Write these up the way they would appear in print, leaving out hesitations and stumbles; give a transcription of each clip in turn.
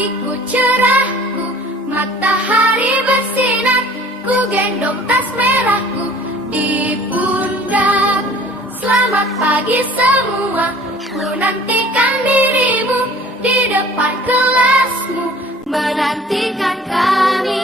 pagiku cerahku, matahari bersinar, ku gendong tas merahku di pundak. Selamat pagi semua, ku nantikan dirimu di depan kelasmu, menantikan kami.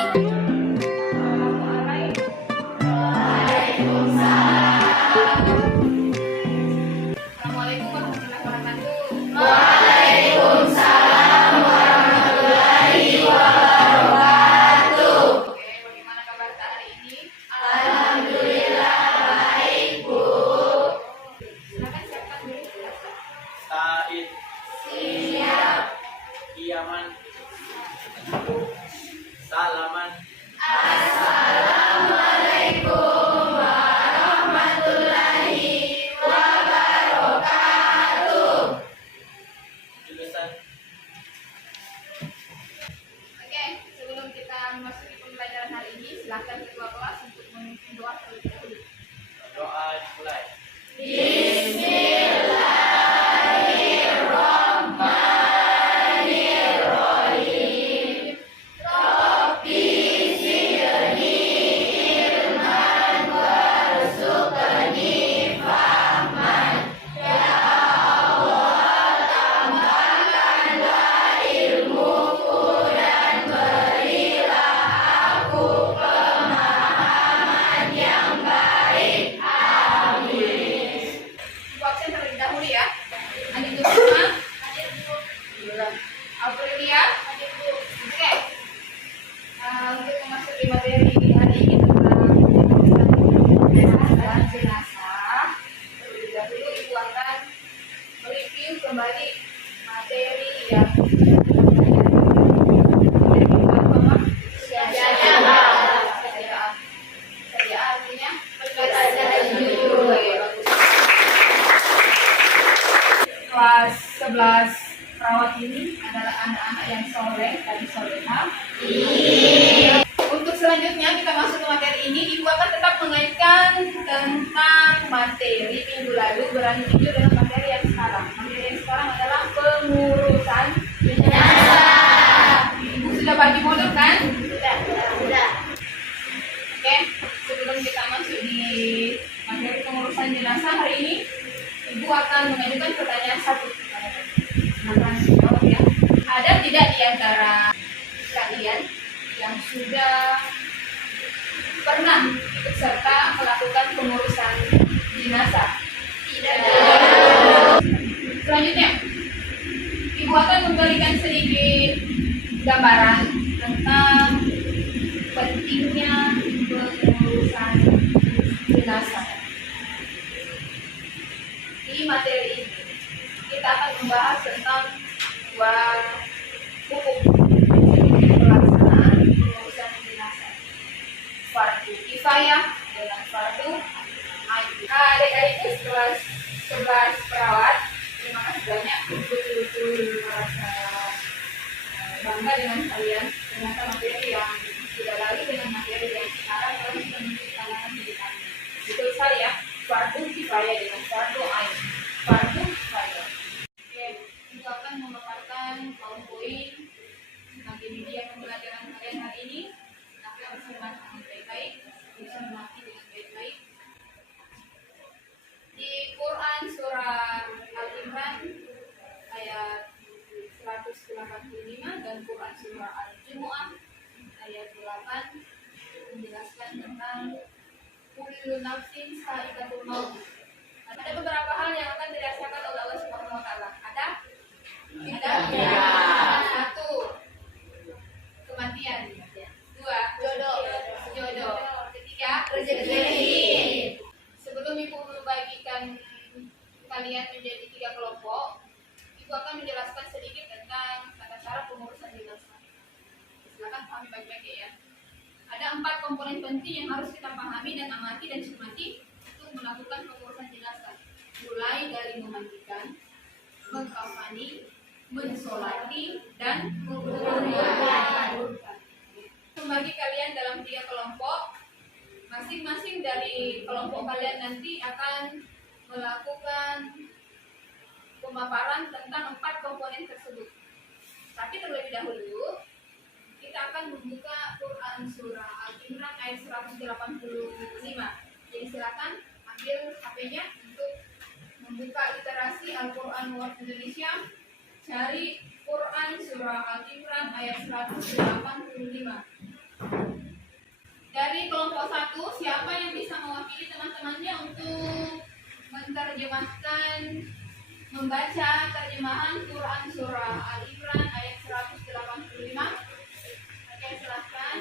Said, siap. Iyaman, salaman. Assalamualaikum warahmatullahi wabarakatuh. Jurusan. Oke, sebelum kita memasuki pembelajaran hari ini, silakan ketua kelas untuk memimpin doa terlebih dahulu. Doa dimulai. Ibu absen terlebih dahulu ya. Adik Nurma, Aprilia, oke. Untuk memasuki materi hari ini tentang jenazah, terlebih dahulu Ibu akan mereview kembali materi yang artinya kelas 11 perawat ini adalah anak-anak yang soleh dan soleha. Untuk selanjutnya kita masuk ke materi ini, Ibu akan tetap mengaitkan tentang materi minggu lalu berlanjut dengan materi yang sekarang. Materi yang sekarang adalah pengurusan jenazah. Ibu sudah bagi modul kan? Sudah. Oke, sebelum kita masuk di materi pengurusan jenazah hari ini, Ibu akan mengajukan pertanyaan satu kepada Ibu. Silakan jawab ya. Ada tidak di antara kalian yang sudah pernah ikut serta melakukan pengurusan jenazah? Tidak. Selanjutnya, Ibu akan memberikan sedikit gambaran tentang pentingnya pengurusan jenazah. Di materi ini kita akan membahas tentang dua hukum pelaksanaan pengurusan jenazah, fardu kifayah dengan fardu ain. Adik-adikku kelas 11 perawat, terima kasih banyak, betul-betul merasa bangga dengan kalian. Ternyata materi yang sudah lalu dengan materi yang sekarang harus menunjukkan tantangan hidup kami. Betul sekali ya, fardu kifayah dengan fardu ain. Fardu kifayah. Oke, kita akan memaparkan poin bagi media pembelajaran kalian hari ini. Tapi harus menyimak dengan baik-baik, bisa mengerti dengan baik-baik. Di Quran surah Al-Imran ayat 185 dan Quran surah Al-Jumu'ah ayat 8 menjelaskan tentang kullu nafsin sa'iqatul maut. Ada beberapa hal yang akan dirasakan oleh Allah Subhanahu wa taala. Ada? Tidak. Satu, kematian. Dua, jodoh. Ketiga, rezeki. Sebelum Ibu membagikan kalian menjadi 3 kelompok, Ibu akan menjelaskan sedikit tentang tata cara pengurusan jenazah. Silakan pahami baik-baik ya. Ada 4 komponen penting yang harus kita pahami dan amati dan cermati untuk melakukan pengurusan jenazah. Mulai dari memandikan, mengkafani, mensolati, dan menguburkan. Membagi kalian dalam 3 kelompok. Masing-masing dari kelompok kalian nanti akan melakukan pemaparan tentang 4 komponen tersebut. Tapi terlebih dahulu kita akan membuka Quran surah Al-Imran ayat 185. Jadi silakan ambil HP-nya untuk membuka literasi Al-Quran Word Indonesia. Cari Quran surah Al-Imran ayat 185. Dari kelompok 1, siapa yang bisa mewakili teman-temannya untuk menerjemahkan, membaca terjemahan Quran surah Al-Imran ayat 185? Oke, silahkan.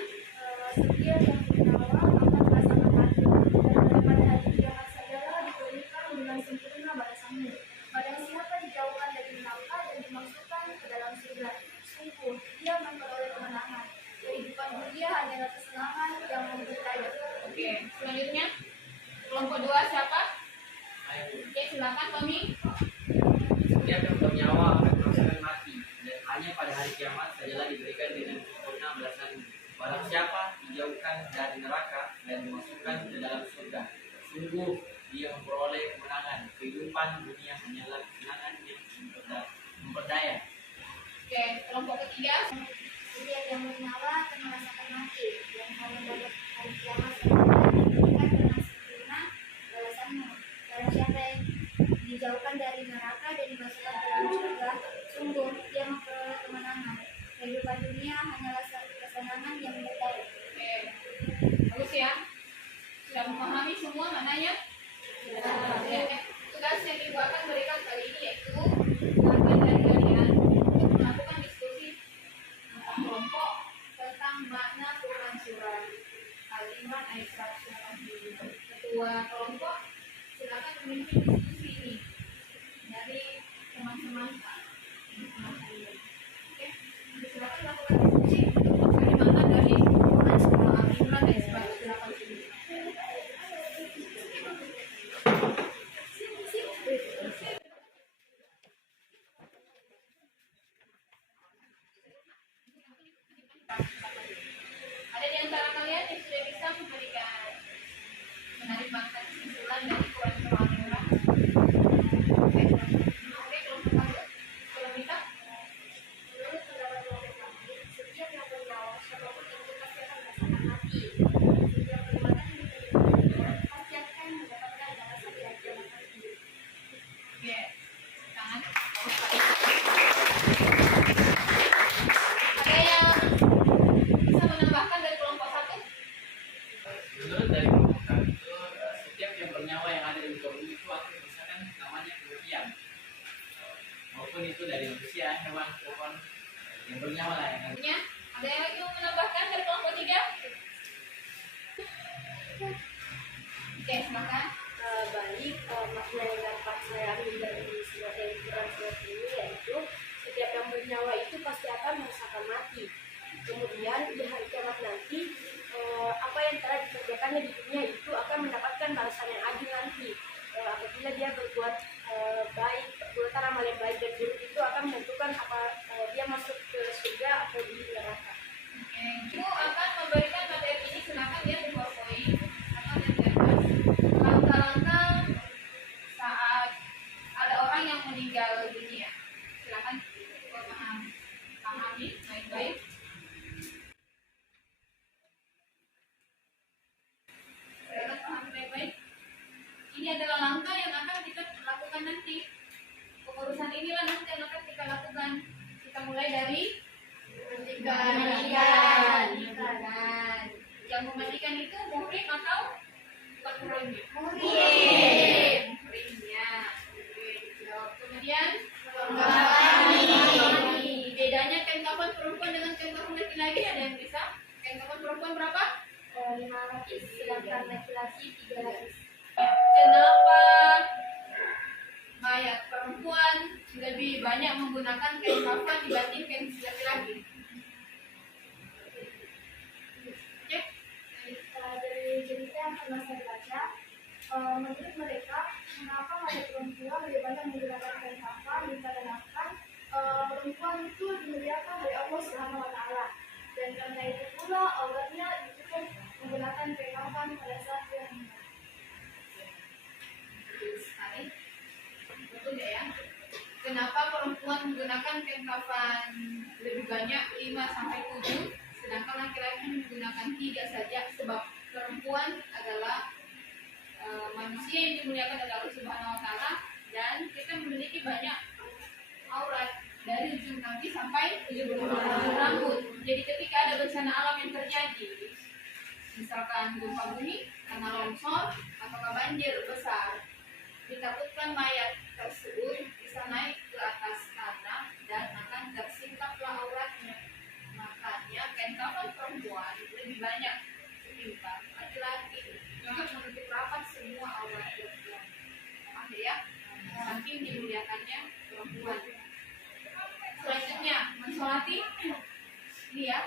Setiap yang bernyawa akan merasakan mati, dan pada hari kiamat sajalah diberikan dengan sempurna balasannya. Barang siapa dijauhkan dari neraka dan dimasukkan ke dalam surga, sungguh dia memperoleh kemenangan. Kehidupan dunia hanyalah kesenangan yang memberdaya. Oke, selanjutnya kelompok 2 siapa? Ayo. Oke, silakan Tommy. Setiap yang bernyawa akan merasakan mati, dan hanya pada hari kiamat sajalah diberikan dengan sempurna balasan. Barang siapa dijauhkan dari neraka dan dimasukkan ke dalam surga, sungguh dia memperoleh kemenangan. Kehidupan dunia hanyalah kesenangan yang memperdaya. Oke, kelompok ketiga. Setiap yang bernyawa akan merasakan mati, dan hanya pada hari kiamat sajalah diberikan dengan sempurna balasannya. Barang siapa yang dijauhkan dari neraka dan dimasukkan ke dalam surga, sungguh dia memperoleh kemenangan. Kehidupan dunia hanyalah satu kesenangan yang berdaya. Oke, bagus ya. Sudah memahami semua maknanya? Oke. Tugas yang ibu akan berikan kali ini yaitu akan dari kalian untuk melakukan diskusi antar kelompok tentang makna Quran surah Al-Imran ayat 185. Ketua kelompok silakan memimpin diskusi ini dari teman-teman. Oke, silakan lakukan diskusi untuk mencari makna dari Quran surah Al-Imran ayat 185. Ada di antara kalian yang sudah bisa memberikan menerjemahkan kesimpulan dari Quran surah Al-Imran? Oke, kelompok satu. Kalau kita, Menurut pendapat kelompok kami, setiap yang bernyawa siapapun itu pasti akan merasakan mati. Setiap perbuatan yang dikerjakan pasti akan mendapatkan balasan di hari kiamat nanti. oke, tangan. Ada yang bisa menambahkan dari kelompok satu? Menurut dari kelompok kami itu, setiap yang bernyawa yang ada di muka bumi itu akan merasakan namanya kematian. Maupun itu dari manusia, hewan, pohon yang bernyawa lah yang ada. Ya, ada yang lagi mau menambahkan dari kelompok tiga? Oke, silakan. Baik, makna yang dapat saya ambil dari surat yang Quran surat ini yaitu setiap yang bernyawa itu pasti akan merasakan mati. Kemudian di hari kiamat nanti apa yang telah dikerjakannya di dunia itu akan mendapatkan balasan yang adil nanti. Apabila dia berbuat baik, perbuatan amal yang baik dan buruk itu akan menentukan apa dia masuk ke surga atau di neraka. Oke, Ibu akan memberikan materi ini, silakan lihat di PowerPoint atau di atas. Langkah-langkah saat ada orang yang meninggal dunia. Silakan pahami baik-baik. Silakan pahami baik-baik. Ini adalah langkah yang akan kita lakukan nanti. Pengurusan inilah nanti yang akan kita lakukan. Kita mulai dari mandikan. Yang memandikan itu muhrim atau bukan muhrim? Muhrimnya. Kemudian bedanya kain kafan perempuan dengan kain kafan laki-laki ada yang bisa? Kain kafan perempuan berapa? 5 lapis, sedangkan laki-laki 3 lapis. Kenapa mayat perempuan lebih banyak menggunakan kain kafan dibanding kain laki-laki? Oke. Dari cerita yang pernah saya baca, menurut mereka, mengapa mayat perempuan lebih banyak menggunakan kain kafan dikarenakan perempuan itu dimuliakan oleh Allah Subhanahu wa Ta'ala, dan karena itu pula auratnya ditutup menggunakan kain kafan pada saat dia meninggal. Betul sekali. Betul nggak ya? Kenapa perempuan menggunakan kain kafan lebih banyak 5 sampai 7 sedangkan laki-laki menggunakan 3 saja? Sebab perempuan adalah manusia yang dimuliakan oleh Allah Subhanahu wa taala dan kita memiliki banyak aurat dari ujung kaki sampai ujung rambut. Jadi ketika ada bencana alam yang terjadi, misalkan gempa bumi, tanah longsor, atau banjir besar, ditakutkan mayat tersebut bisa naik ke atas tanah dan akan tersingkaplah auratnya. Makanya kain kafan perempuan lebih banyak ketimbang laki-laki untuk menutup rapat semua aurat perempuan. Paham ya? Saking dimuliakannya perempuan. Selanjutnya mensolati dia.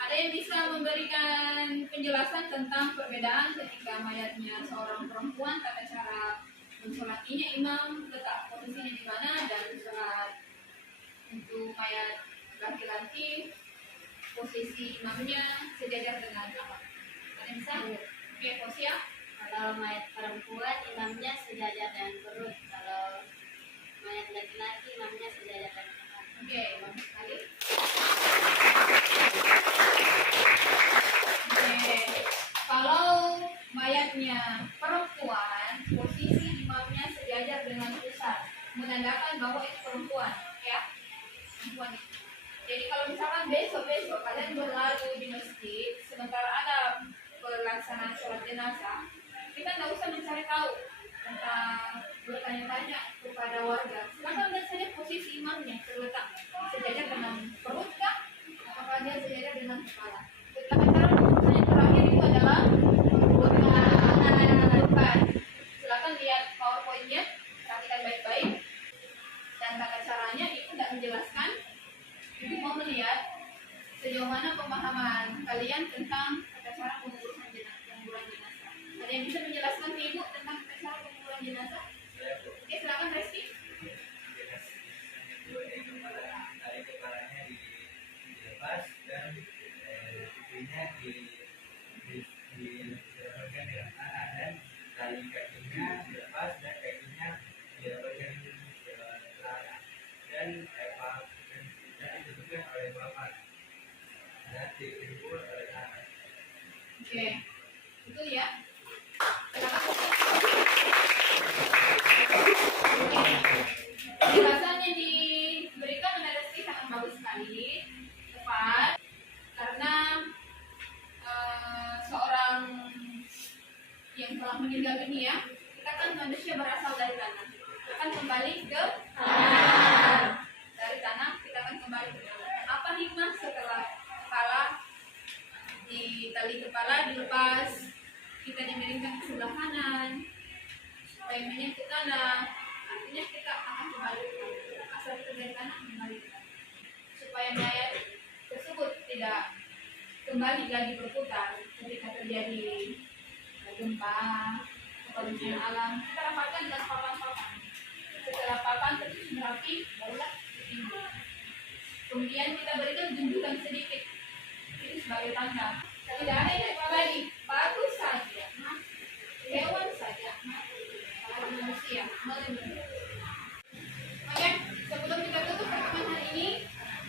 Ada yang bisa memberikan penjelasan tentang perbedaan ketika mayatnya seorang perempuan, tata cara mensolatinya, imam letak posisinya di mana, dan sholat untuk mayat laki-laki posisi imamnya sejajar dengan apa? Ada yang bisa? Oke, Fosia. Kalau mayat perempuan imamnya sejajar dengan perut, kalau mayat laki-laki imamnya sejajar dengan kepala. Oke, bagus sekali. Oke, kalau mayatnya perempuan, posisi imamnya sejajar dengan pusat, menandakan bahwa itu perempuan, ya, perempuan. Jadi kalau misalkan besok kalian berlalu di masjid, sementara ada pelaksanaan sholat jenazah, kita nggak usah mencari tahu tentang bertanya-tanya kepada warga. Silakan lihat saja posisi imamnya terletak sejajar dengan perut kah? Apakah dia sejajar dengan kepala? Tata cara yang terakhir itu adalah bukan. Silakan lihat PowerPoint-nya, perhatikan baik-baik. Dan tata caranya itu tidak menjelaskan. Ibu mau melihat sejauh mana pemahaman kalian tentang tata cara penguburan jenazah. Ada yang bisa menjelaskan ke Ibu tentang tata cara penguburan jenazah? Oke, silakan Resti. Tali kepalanya dilepas dan pipinya dirapatkan dengan tanah dan tali kakinya dilepas dan kakinya dirapatkan ke tanah dan ditutupkan oleh papan dan dikubur oleh tanah. Oke, betul ya. Penjelasan yang diberikan oleh Resti sangat bagus sekali, tepat, karena seorang yang telah meninggal dunia, kita kan manusia berasal dari tanah, kita akan kembali ke tanah. Dari tanah kita akan kembali ke tanah. Apa hikmah setelah kepala di tali kepala dilepas, kita dimiringkan ke sebelah kanan supaya menyentuh tanah? Artinya kita akan kembali ke tanah. Asal kita dari tanah kembali ke tanah, supaya mayat tersebut tidak kembali lagi berputar ketika terjadi gempa atau bencana alam. Kita rapatkan dengan papan-papan. Setelah papan tertutup rapi, barulah ditimbun. Kemudian kita berikan junjungan sedikit, ini sebagai tanda tidak ada yang lagi, bagus saja, hewan saja, kalau manusia melindungi. Oke, sebelum kita tutup pertemuan hari ini,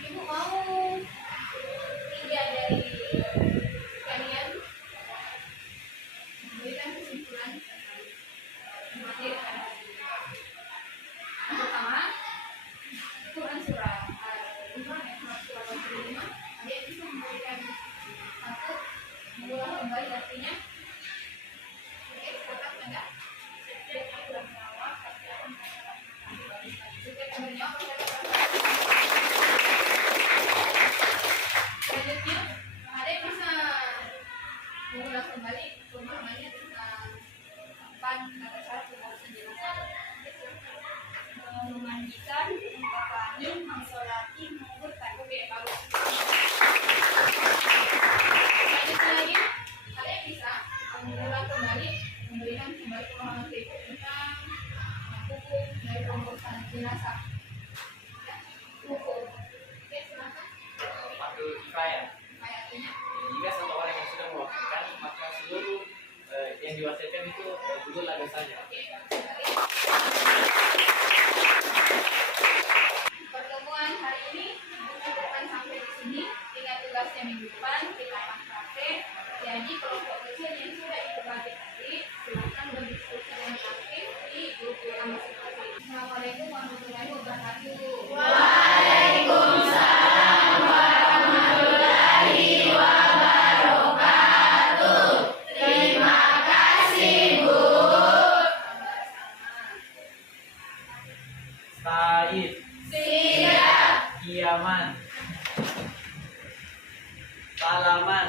Ibu mau tiga dari kalian memberikan kesimpulan tentang materi hari ini. Yang pertama, Quran surah Al-Imran ayat surah 25, ada yang bisa memberikan satu mengulang kembali artinya. Oke, silakan Anda. Setiap yang bernyawa pasti akan merasakan. Setiap yang bernyawa pasti akan merasakan. Selanjutnya, ada yang bisa mengulang kembali pemahamannya tentang kapan tata cara pengurusan jenazah. Memandikan, mengkafani, mensolati, menguburkan. Oke, bagus. Selanjutnya lagi, ada yang bisa mengulang kembali, memberikan kembali pemahaman kita tentang hukum dari pengurusan jenazah. Ya, hukum. Oke, silakan. Fardu kifayah. Ayatnya. Jika satu orang yang sudah mewakilkan, maka seluruh yang diwakilkan itu Duduklah biasanya. Pertemuan hari ini cukupkan sampai di sini. Tinggal tugasnya minggu depan kita akan praktek. Jadi kelompok kecil yang sudah dibagi tadi silakan berdiskusi dengan aktif di grup kita masing-masing. Assalamualaikum warahmatullahi wabarakatuh. Said. Siap. Kiaman. Salaman.